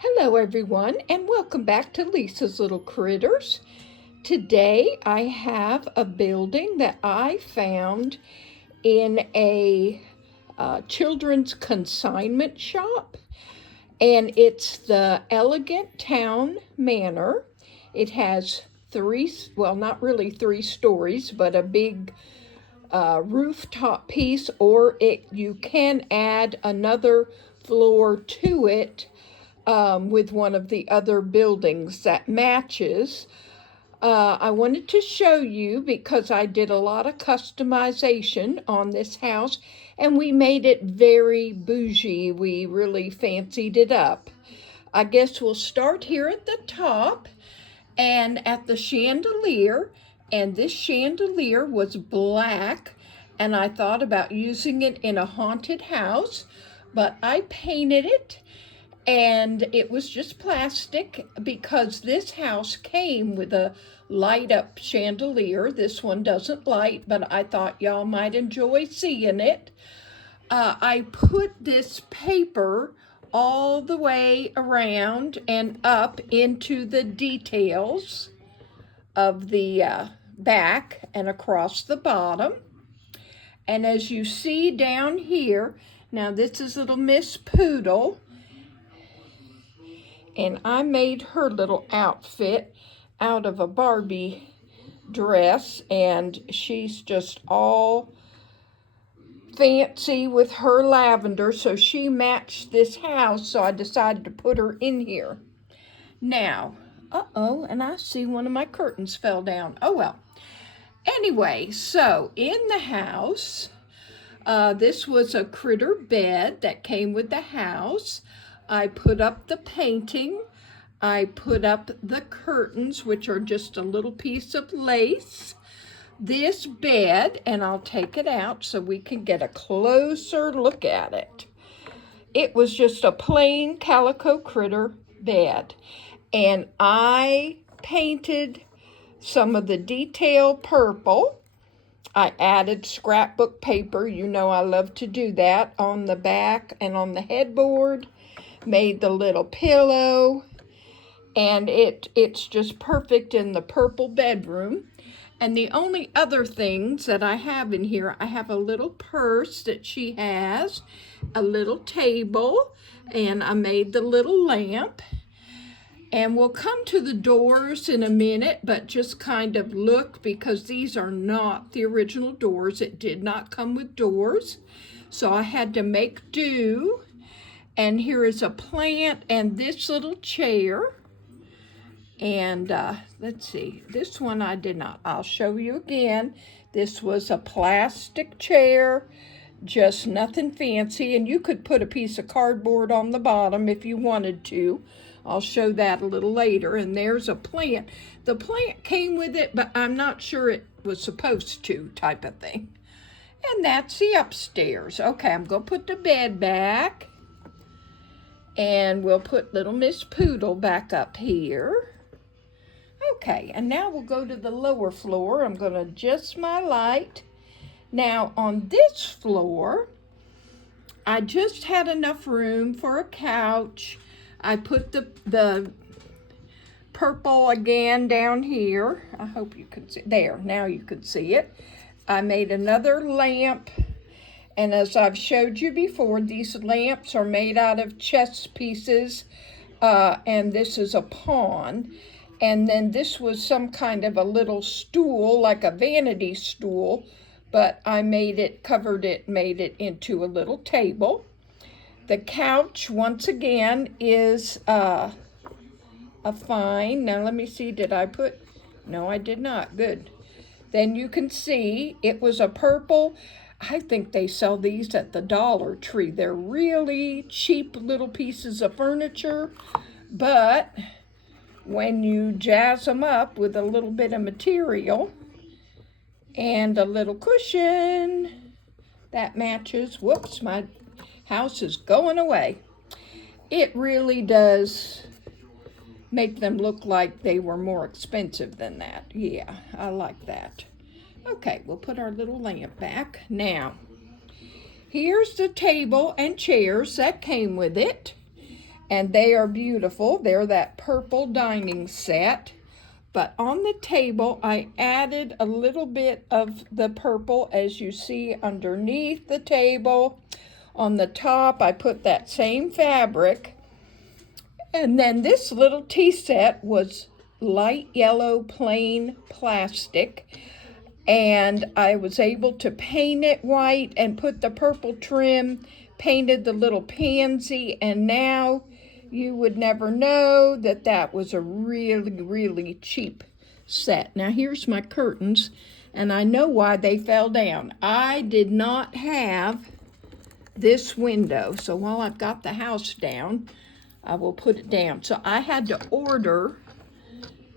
Hello everyone, and welcome back to Lisa's Little Critters. Today I have a building that I found in a children's consignment shop, and it's the Elegant Town Manor. It has not really three stories, but a big rooftop piece, or you can add another floor to it with one of the other buildings that matches. I wanted to show you because I did a lot of customization on this house and we made it very bougie. We really fancied it up. I guess we'll start here at the top and at the chandelier. And this chandelier was black, and I thought about using it in a haunted house, but I painted it. And it was just plastic because this house came with a light-up chandelier. This one doesn't light, but I thought y'all might enjoy seeing it. I put this paper all the way around and up into the details of the back and across the bottom. And as you see down here, now this is little Miss Poodle. And I made her little outfit out of a Barbie dress, and she's just all fancy with her lavender, so she matched this house, so I decided to put her in here. Now, and I see one of my curtains fell down. Oh well. Anyway, so in the house, this was a critter bed that came with the house. I put up the painting, I put up the curtains, which are just a little piece of lace. This bed, and I'll take it out so we can get a closer look at it. It was just a plain Calico critter bed, and I painted some of the detail purple. I added scrapbook paper, you know I love to do that, on the back and on the headboard. Made the little pillow, and it's just perfect in the purple bedroom. And the only other things that I have in here, I have a little purse that she has, a little table, and I made the little lamp. And we'll come to the doors in a minute, but just kind of look, because these are not the original doors. It did not come with doors, so I had to make do. And here is a plant and this little chair. And let's see, this one I did not. I'll show you again. This was a plastic chair, just nothing fancy. And you could put a piece of cardboard on the bottom if you wanted to. I'll show that a little later. And there's a plant. The plant came with it, but I'm not sure it was supposed to, type of thing. And that's the upstairs. Okay, I'm going to put the bed back. And we'll put little Miss Poodle back up here. Okay, and now we'll go to the lower floor. I'm going to adjust my light. Now, on this floor, I just had enough room for a couch. I put the purple again down here. I hope you can see. There, now you can see it. I made another lamp. And as I've showed you before, these lamps are made out of chess pieces, and this is a pawn. And then this was some kind of a little stool, like a vanity stool, but I made it into a little table. The couch, once again, is a fine. Now let me see, no, I did not, good. Then you can see it was a purple. I think they sell these at the Dollar Tree. They're really cheap little pieces of furniture, but when you jazz them up with a little bit of material and a little cushion, that matches. Whoops, my house is going away. It really does make them look like they were more expensive than that. Yeah, I like that. Okay, we'll put our little lamp back. Now, here's the table and chairs that came with it. and they are beautiful. They're that purple dining set. But on the table, I added a little bit of the purple, as you see underneath the table. On the top, I put that same fabric. And then this little tea set was light yellow plain plastic. And I was able to paint it white and put the purple trim, painted the little pansy, and now you would never know that that was a really, really cheap set. Now here's my curtains, and I know why they fell down. I did not have this window, so while I've got the house down, I will put it down. So I had to order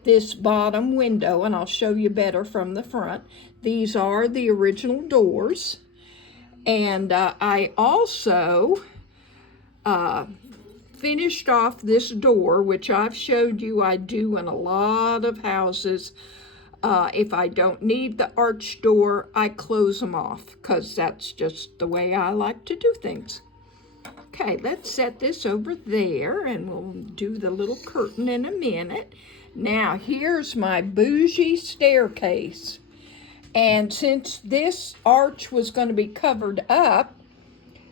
this bottom window, and I'll show you better from the front. These are the original doors, and I also finished off this door, which I've showed you I do in a lot of houses. If I don't need the arch door, I close them off, because that's just the way I like to do things. Okay, let's set this over there, and we'll do the little curtain in a minute. Now, here's my bougie staircase. And since this arch was going to be covered up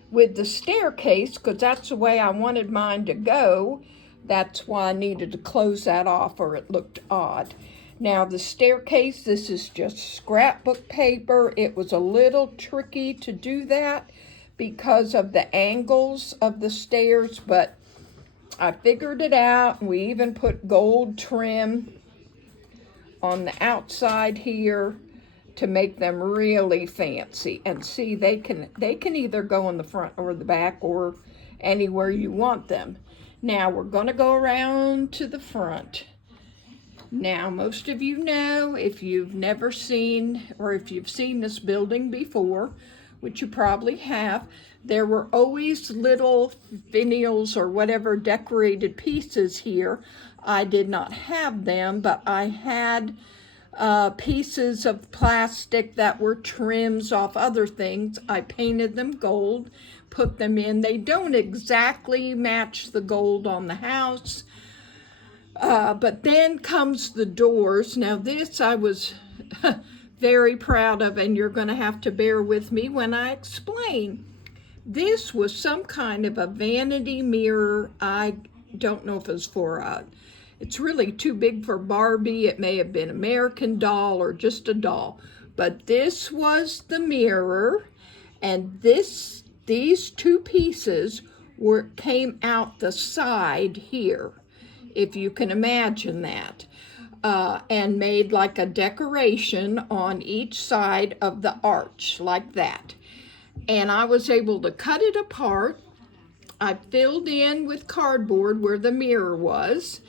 with the staircase, because that's the way I wanted mine to go, that's why I needed to close that off, or it looked odd. Now, the staircase, this is just scrapbook paper. It was a little tricky to do that because of the angles of the stairs, but I figured it out. We even put gold trim on the outside here to make them really fancy. And see, they can either go in the front or the back or anywhere you want them. Now we're going to go around to the front. Now, most of you know, if you've never seen, or if you've seen this building before, which you probably have, there were always little finials or whatever decorated pieces here. I did not have them, but I had pieces of plastic that were trims off other things. I painted them gold, put them in. They don't exactly match the gold on the house, but then comes the doors. Now this I was very proud of, and you're going to have to bear with me when I explain. This was some kind of a vanity mirror. I don't know if it's for it's really too big for Barbie. It may have been American Doll or just a doll. But this was the mirror, and these two pieces came out the side here, if you can imagine that, and made like a decoration on each side of the arch, like that. And I was able to cut it apart. I filled in with cardboard where the mirror was,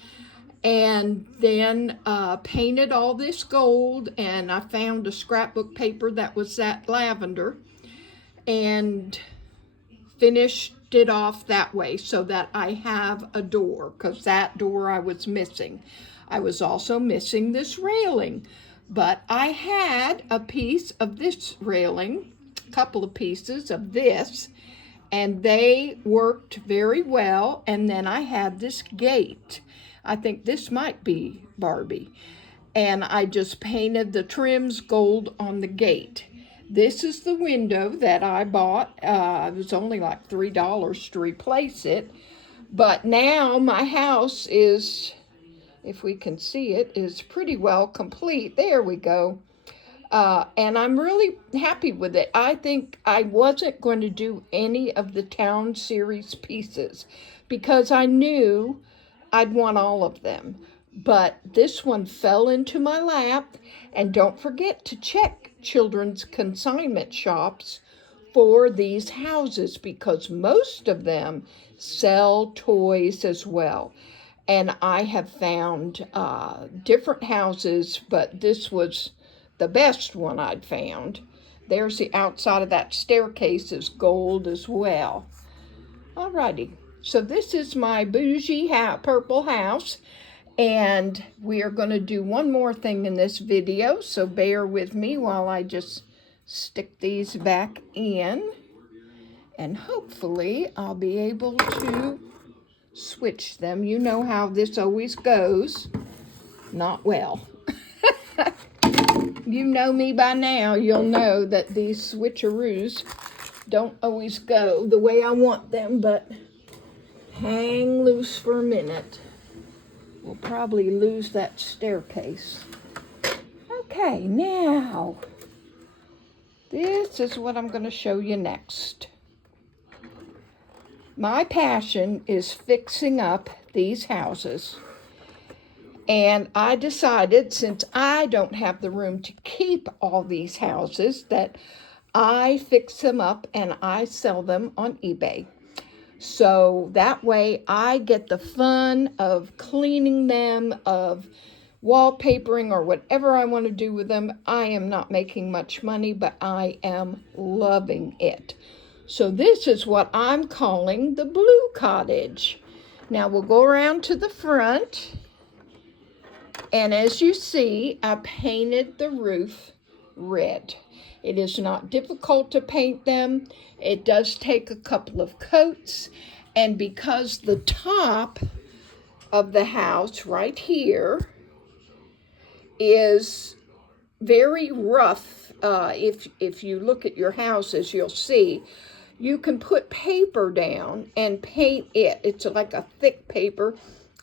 and then painted all this gold, and I found a scrapbook paper that was that lavender, and finished it off that way so that I have a door, because that door I was missing. I was also missing this railing, but I had a piece of this railing, a couple of pieces of this, and they worked very well. And then I had this gate. I think this might be Barbie. And I just painted the trims gold on the gate. This is the window that I bought. It was only like $3 to replace it. But now my house is, if we can see it, is pretty well complete. There we go. And I'm really happy with it. I think I wasn't going to do any of the Town Series pieces because I knew I'd want all of them. But this one fell into my lap. And don't forget to check children's consignment shops for these houses, because most of them sell toys as well. And I have found different houses, but this was the best one I'd found. There's the outside of that staircase is gold as well. Alrighty, so this is my bougie purple house, and we are going to do one more thing in this video, so bear with me while I just stick these back in, and hopefully I'll be able to switch them. You know how this always goes. Not well. You know me by now. You'll know that these switcheroos don't always go the way I want them, but hang loose for a minute. We'll probably lose that staircase. Okay, now, this is what I'm going to show you next. My passion is fixing up these houses. And I decided, since I don't have the room to keep all these houses, that I fix them up and I sell them on eBay. So that way I get the fun of cleaning them, of wallpapering or whatever I want to do with them. I am not making much money, but I am loving it. So this is what I'm calling the blue cottage. Now we'll go around to the front. And as you see, I painted the roof red. It is not difficult to paint them. It does take a couple of coats. And because the top of the house right here is very rough, if you look at your houses, you'll see, you can put paper down and paint it. It's like a thick paper.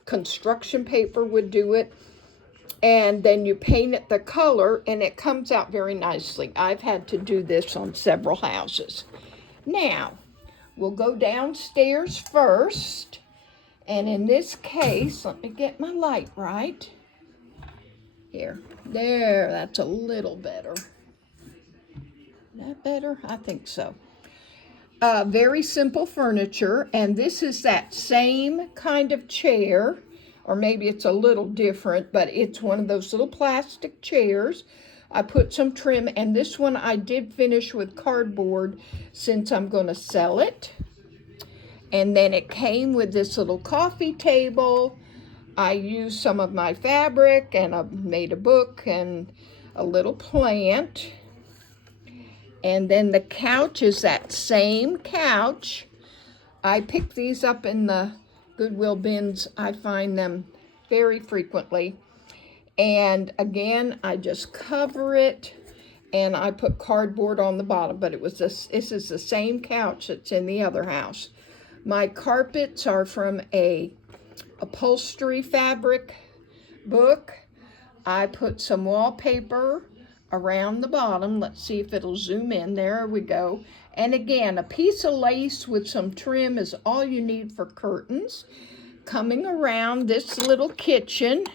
Construction paper would do it. And then you paint it the color, and it comes out very nicely. I've had to do this on several houses. Now, we'll go downstairs first. And in this case, let me get my light right. Here. There, that's a little better. Is that better? I think so. Very simple furniture. And this is that same kind of chair. Or maybe it's a little different, but it's one of those little plastic chairs. I put some trim, and this one I did finish with cardboard since I'm going to sell it. And then it came with this little coffee table. I used some of my fabric, and I made a book and a little plant. And then the couch is that same couch. I picked these up in the Goodwill bins. I find them very frequently. And again, I just cover it and I put cardboard on the bottom, but this is the same couch that's in the other house. My carpets are from a upholstery fabric book. I put some wallpaper around the bottom. Let's see if it'll zoom in. There we go. And again, a piece of lace with some trim is all you need for curtains. Coming around this little kitchen,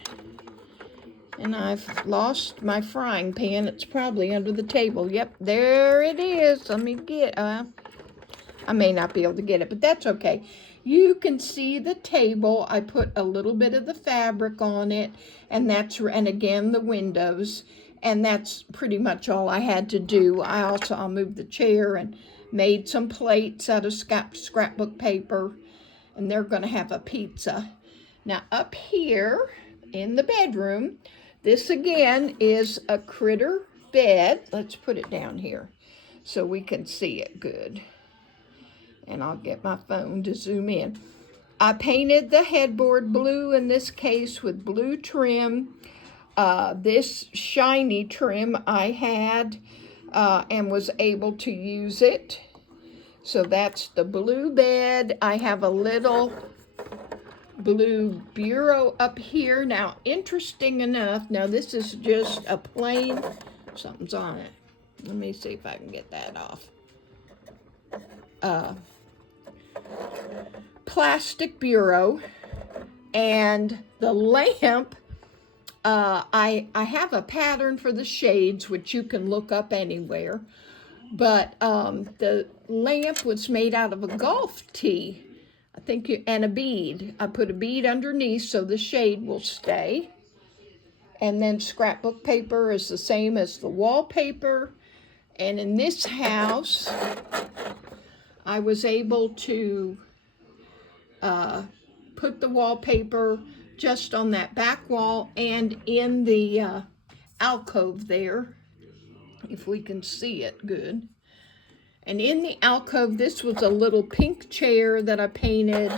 and I've lost my frying pan. It's probably under the table. Yep, there it is. Let me get, I may not be able to get it, but that's okay. You can see the table. I put a little bit of the fabric on it, and again, the windows. And that's pretty much all I had to do. I'll move the chair and made some plates out of scrapbook paper. And they're going to have a pizza. Now up here in the bedroom, this again is a critter bed. Let's put it down here so we can see it good. And I'll get my phone to zoom in. I painted the headboard blue in this case with blue trim. This shiny trim I had and was able to use it. So that's the blue bed. I have a little blue bureau up here. Now, interesting enough, now this is just a plain, something's on it. Let me see if I can get that off. Plastic bureau, and the lamp, I have a pattern for the shades, which you can look up anywhere. But the lamp was made out of a golf tee, I think, and a bead. I put a bead underneath so the shade will stay. And then scrapbook paper is the same as the wallpaper. And in this house, I was able to put the wallpaper just on that back wall and in the alcove there, if we can see it good. And in the alcove, this was a little pink chair that I painted,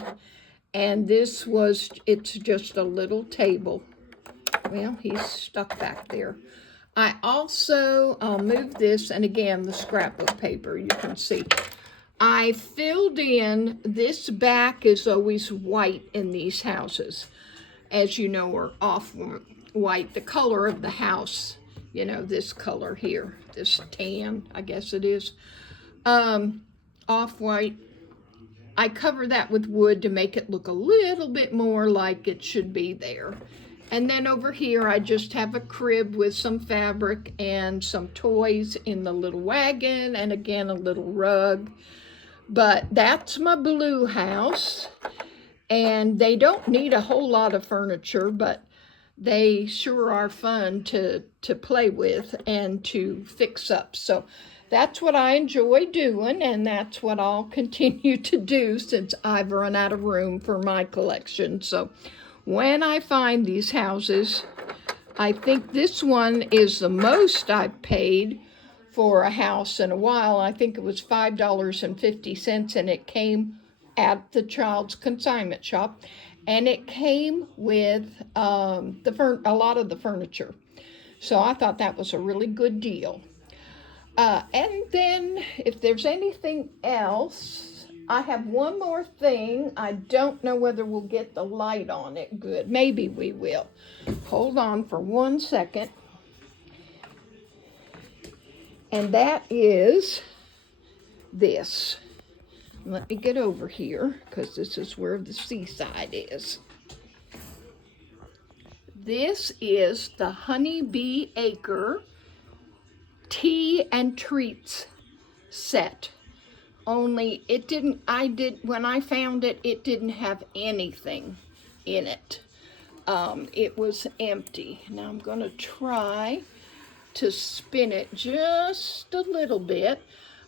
And it's just a little table. Well, he's stuck back there. I'll move this, and again, the scrapbook paper, you can see. I filled in, this back is always white in these houses, as you know, or off-white, the color of the house, you know, this color here, this tan, I guess it is, off-white. I cover that with wood to make it look a little bit more like it should be there. And then over here, I just have a crib with some fabric and some toys in the little wagon, and again, a little rug. But that's my blue house, and they don't need a whole lot of furniture, but they sure are fun to play with and to fix up. So that's what I enjoy doing, and that's what I'll continue to do since I've run out of room for my collection. So when I find these houses, I think this one is the most I've paid for a house in a while. I think it was $5.50, and it came at the child's consignment shop, and it came with a lot of the furniture. So I thought that was a really good deal. And then if there's anything else, I have one more thing. I don't know whether we'll get the light on it good. Maybe we will. Hold on for 1 second. And that is this. Let me get over here, because this is where the seaside is. This is the Honeybee Acre Tea and Treats set. Only when I found it, it didn't have anything in it. It was empty. Now I'm going to try to spin it just a little bit.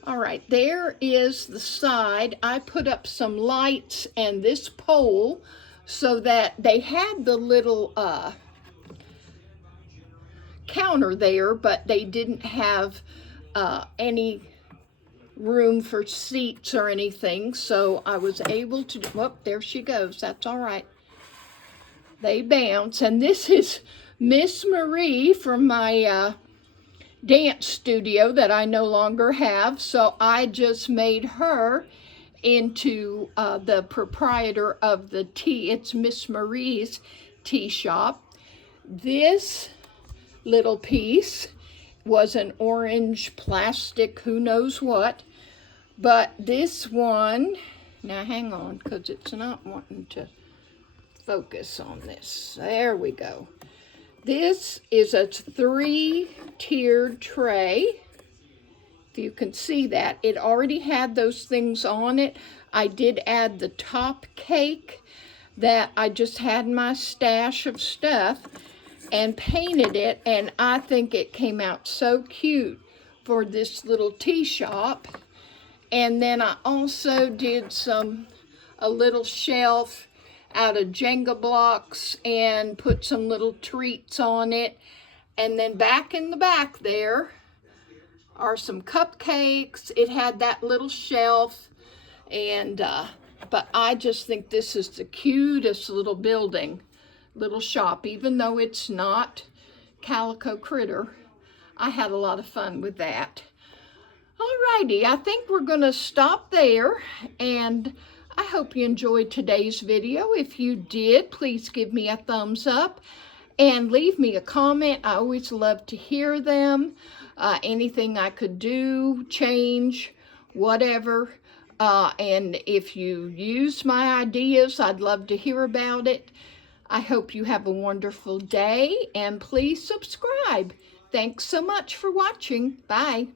All right, there is the side. I put up some lights and this pole so that they had the little counter there, but they didn't have any room for seats or anything, so I was able to, whoop, there she goes, that's all right. They bounce, and this is Miss Marie from my dance studio that I no longer have, so I just made her into the proprietor of the tea. It's Miss Marie's tea shop. This little piece was an orange plastic, who knows what, but this one, now hang on, because it's not wanting to focus on this. There we go. This is a 3-tiered tray. If you can see that, it already had those things on it. I did add the top cake that I just had in my stash of stuff and painted it, and I think it came out so cute for this little tea shop. And then I also did a little shelf out of Jenga blocks and put some little treats on it. And then back in the back there are some cupcakes. It had that little shelf, and but I just think this is the cutest little little shop, even though it's not Calico Critter. I had a lot of fun with that. Alrighty, I think we're gonna stop there, and I hope you enjoyed today's video. If you did, please give me a thumbs up and leave me a comment. I always love to hear them. Anything I could do, change, whatever. And if you use my ideas, I'd love to hear about it. I hope you have a wonderful day, and please subscribe. Thanks so much for watching. Bye.